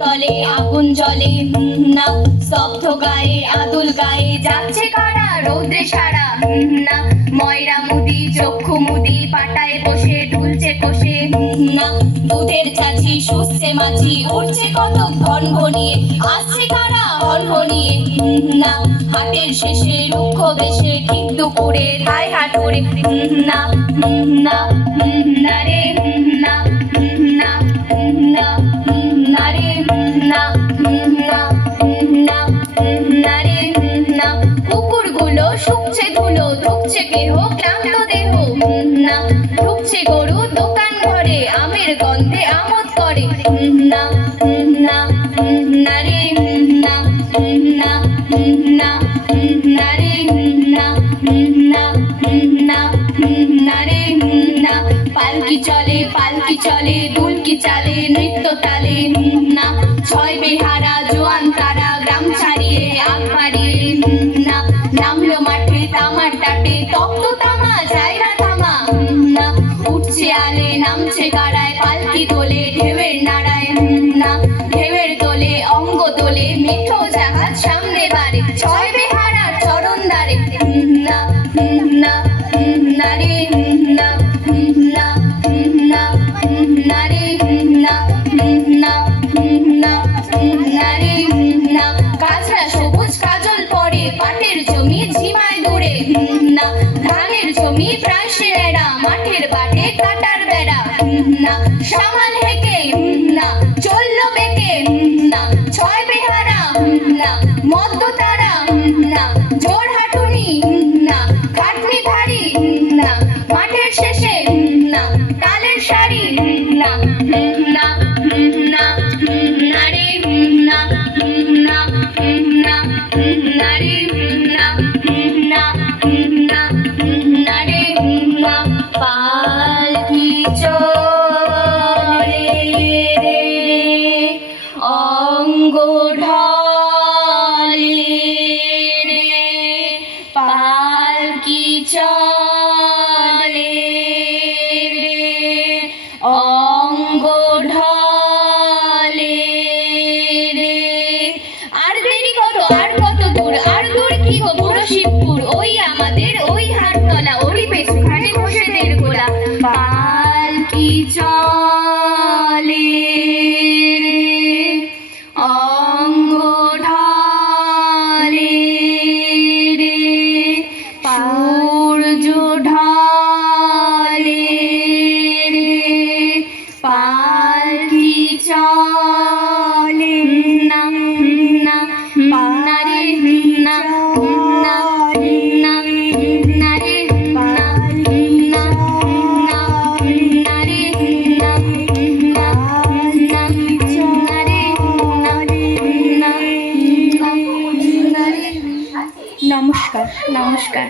তলে আগুন জ্বলে না, স্তব্ধ গায়ে আদুল গায়ে যাচ্ছে কারা রৌদ্রে সারা না, ময়রা মুদি চক্ষু মুদি পাটায় বসে ঢুলছে কষে না, দুধের চাচি শুষছে মাছি উঠছে কত ঘন ঘনিয়ে আসছে কারা হন ঘনিয়ে না, হাটের শেষে রুক্ষ বেশে ঠিক দুপুরে হাই হাটুরে না না না রে না না না না রে না না না না রে না, কুকুরগুলো শুকছে ধুলো ধুকছে কেহ ক্লান্ত দেহ না, ঢুকছে গরু দোকান ঘরে আমের গন্ধে আমোদ করে না না না রে না না না না রে না না না না রে না, পালকি চলে দুলকি চালে নৃত্য তালে না, ছয় বেহারা জোয়ান তারা গ্রাম ছাড়িয়ে আগ বাড়িয়ে না, নামলো মাঠে তামার টাটে তপ্ত তামা যায় না থামা না, উঠছে আলে নামছে গাড়ায় পালকি তোলে ঢেউয়ের নাড়ায় না, ঢেউয়ের তোলে অঙ্গ তোলে মিঠো জাহাজ সামনে বাড়ে ছয় বেহারার চরণ দ্বারে না না না রে না না না না রে না না না না রে না, কাঁচরা সবুজ কাজল পরে পাটের জমি ঝিমায় দূরে না, ধানের জমি প্রায় সেরা মাঠের বাটে কাটার বেড়া না, সামাল হেঁকে না চললো বেঁকে না, ছয় বেহারা না মদ্য তারা না, জোর হাঁটুনি না খাটনি ভারী না, মাঠের শেষে না তালের শাড়ি না না না না রে না না না না রে না না না না রে না, পালকি চলে রে অঙ্গ ঢলে রে, পালকি চলে রে অঙ্গ ঢলে রে, আর দেরি কত আর কত দূর আর দূর কি গো বুড়ো শিবপুর, ওই আমাদের ওই হাটতলা ওরই পেছু ঘাটে ঘোষেদের গোলা, পালকি চলে রে অঙ্গ ঢলে রে, সূর্য ঢলে রে, পালকি চলে না না না রে না না না না রে না না না না রে না না না না রে না না না রে। নমস্কার নমস্কার।